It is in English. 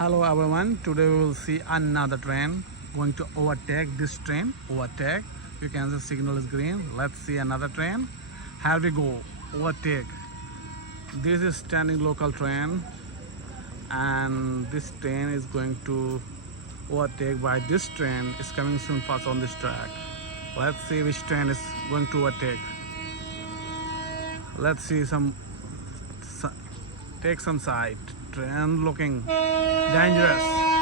Hello everyone, today we will see another train going to overtake this train. Overtake, you can see the signal is green. Let's see another train. Here we go, overtake. This is standing local train and this train is going to overtake by this train is coming soon fast on this track. Let's see which train is going to overtake. Let's see take some side. Train looking dangerous.